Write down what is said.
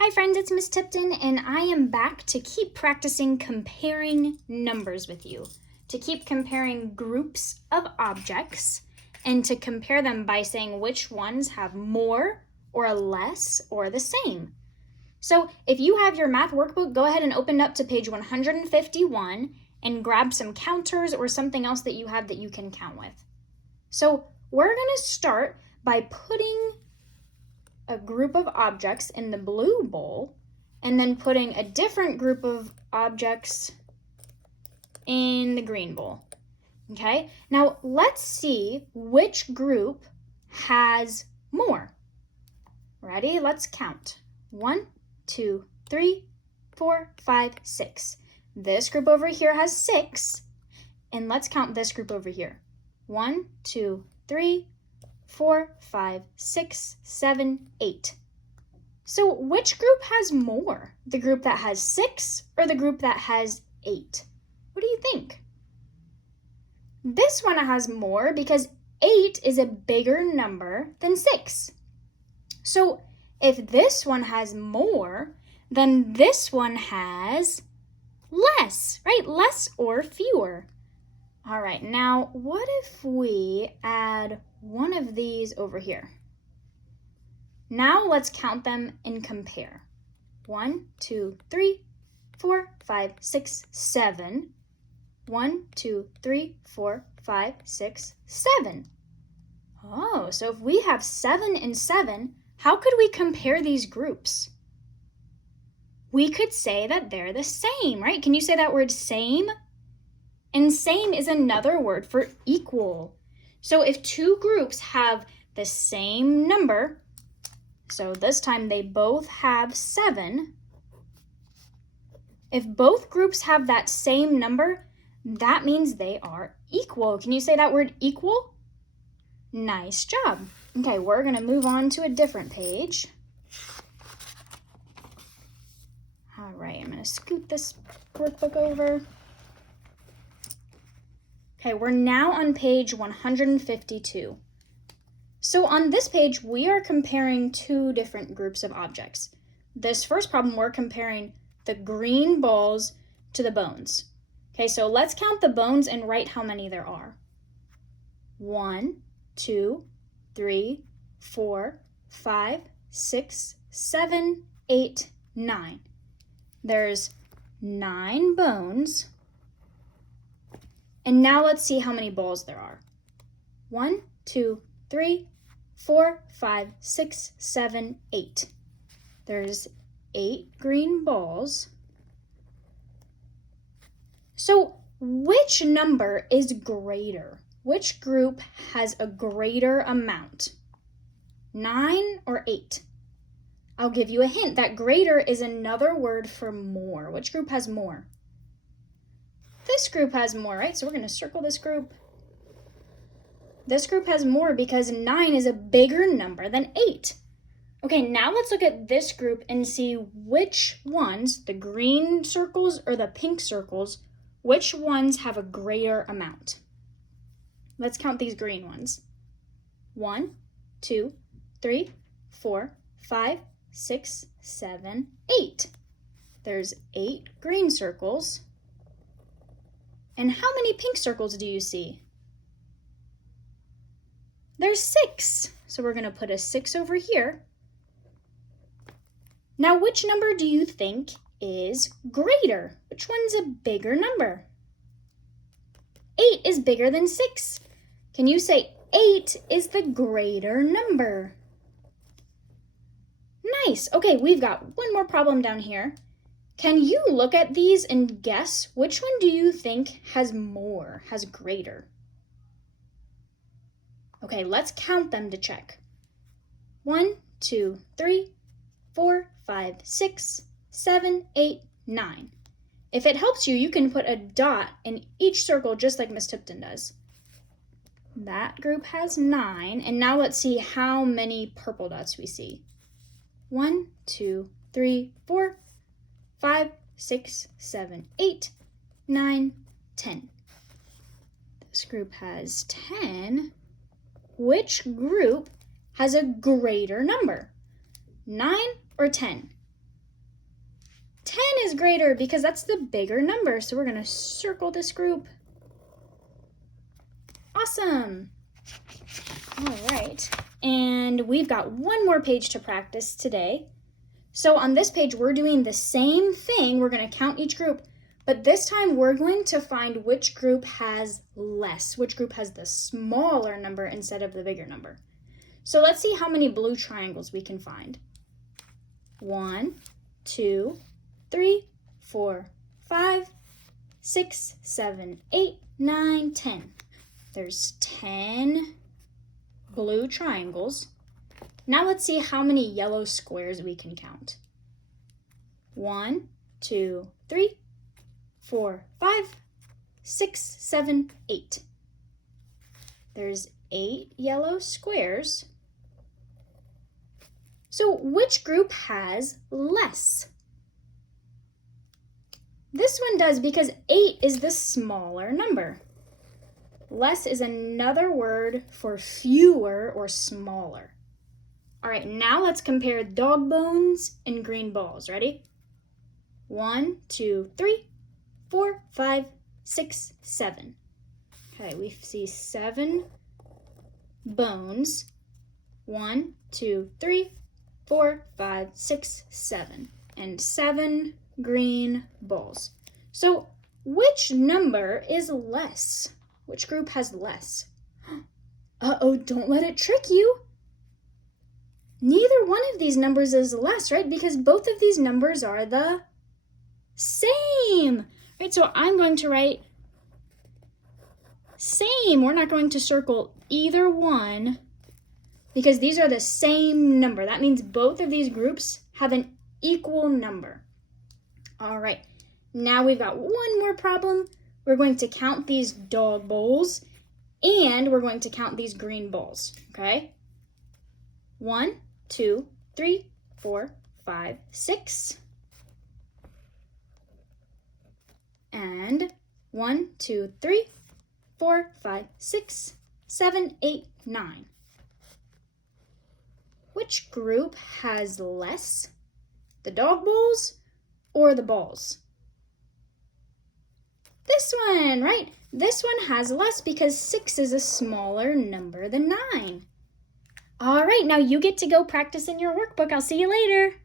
Hi friends, it's Miss Tipton, and I am back to keep practicing comparing numbers with you, to keep comparing groups of objects, and to compare them by saying which ones have more or less or the same. So if you have your math workbook, go ahead and open up to page 151 and grab some counters or something else that you have that you can count with. So we're going to start by putting a group of objects in the blue bowl and then putting a different group of objects in the green bowl. Okay, now let's see which group has more. Ready? Let's count. 1, 2, 3, 4, 5, 6. This group over here has 6, and let's count this group over here. 1, 2, 3, 4, 5, 6, 7, 8. So which group has more? The group that has 6 or the group that has 8? What do you think? This one has more because 8 is a bigger number than 6. So if this one has more, then this one has less, right? Less or fewer. All right, now what if we add one of these over here? Now let's count them and compare. 1, 2, 3, 4, 5, 6, 7. 1, 2, 3, 4, 5, 6, 7. Oh, so if we have 7 and 7, how could we compare these groups? We could say that they're the same, right? Can you say that word same? And same is another word for equal. So if two groups have the same number, so this time they both have 7, if both groups have that same number, that means they are equal. Can you say that word equal? Nice job. Okay, we're going to move on to a different page. All right, I'm going to scoot this workbook over. Okay, we're now on page 152. So on this page, we are comparing two different groups of objects. This first problem, we're comparing the green balls to the bones. Okay, so let's count the bones and write how many there are. 1, 2, 3, 4, 5, 6, 7, 8, 9. There's 9 bones. And now let's see how many balls there are. 1, 2, 3, 4, 5, 6, 7, 8. There's 8 green balls. So which number is greater? Which group has a greater amount? 9 or 8? I'll give you a hint. That greater is another word for more. Which group has more? This group has more, right? So we're going to circle this group. This group has more because 9 is a bigger number than 8. Okay, now let's look at this group and see which ones, the green circles or the pink circles, which ones have a greater amount. Let's count these green ones. 1, 2, 3, 4, 5, 6, 7, 8. There's 8 green circles. And how many pink circles do you see? There's 6. So we're going to put a 6 over here. Now, which number do you think is greater? Which one's a bigger number? 8 is bigger than 6. Can you say 8 is the greater number? Nice. Okay, we've got one more problem down here. Can you look at these and guess which one do you think has more, has greater? Okay, let's count them to check. 1, 2, 3, 4, 5, 6, 7, 8, 9. If it helps you, you can put a dot in each circle just like Miss Tipton does. That group has 9, and now let's see how many purple dots we see. 1, 2, 3, 4, 5, 6, 7, 8, 9, 10. This group has 10. Which group has a greater number? 9 or 10? is greater because that's the bigger number. So we're going to circle this group. Awesome. All right. And we've got one more page to practice today. So on this page, we're doing the same thing. We're going to count each group, but this time we're going to find which group has less, which group has the smaller number instead of the bigger number. So let's see how many blue triangles we can find. 1, 2, 3, 4, 5, 6, 7, 8, 9, 10. There's 10 blue triangles. Now let's see how many yellow squares we can count. 1, 2, 3, 4, 5, 6, 7, 8. There's 8 yellow squares. So which group has less? This one does because 8 is the smaller number. Less is another word for fewer or smaller. All right, now let's compare dog bones and green balls. Ready? 1, 2, 3, 4, 5, 6, 7. Okay, we see 7 bones. 1, 2, 3, 4, 5, 6, 7. And 7 green balls. So which number is less? Which group has less? Uh-oh, don't let it trick you. Neither one of these numbers is less, right? Because both of these numbers are the same. Right, so I'm going to write same. We're not going to circle either one because these are the same number. That means both of these groups have an equal number. All right, now we've got one more problem. We're going to count these dog bowls and we're going to count these green balls, okay? 1, 2, 3, 4, 5, 6. And 1, 2, 3, 4, 5, 6, 7, 8, 9. Which group has less? The dog bowls or the balls? This one, right? This one has less because 6 is a smaller number than 9. All right, now you get to go practice in your workbook. I'll see you later.